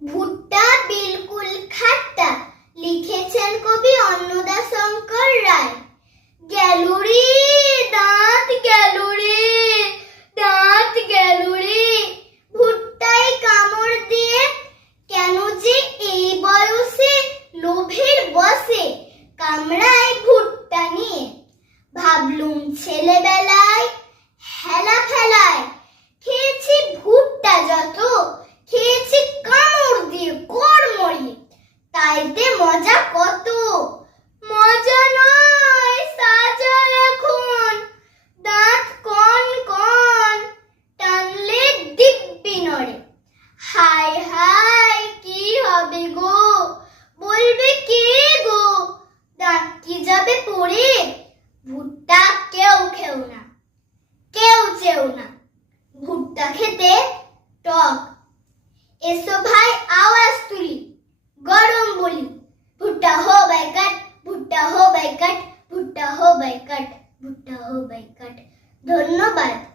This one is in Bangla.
ভুট্টা বিলকুল খাট্টা, লিখেছেন কবি অন্নদা শঙ্কর রায়। গ্যালুরি, দাঁত গ্যালুরি দাঁত গ্যালুরি, ভুট্টায় কামড় দিয়ে কেন যে এই বয়সে লোভের বসে কামড়ায় ভুট্টা নিয়ে। ভাবলুম ছেলেবেলায় তাইতে মজা কত? মজা নয়, সাজা এখন। দাঁত কন কন, টানলে দিব্যি নড়ে। হায় হায়, কি হবে গো? বলবে কে গো? দাঁত কি যাবে পড়ে? ভুট্টা কেউ খেও না। কেউ চেও না। ভুট্টা খেতে টক। এসো ভাই, আওয়াজ তুলি। ভুট্টা হো বাইকাট ভুট্টা হো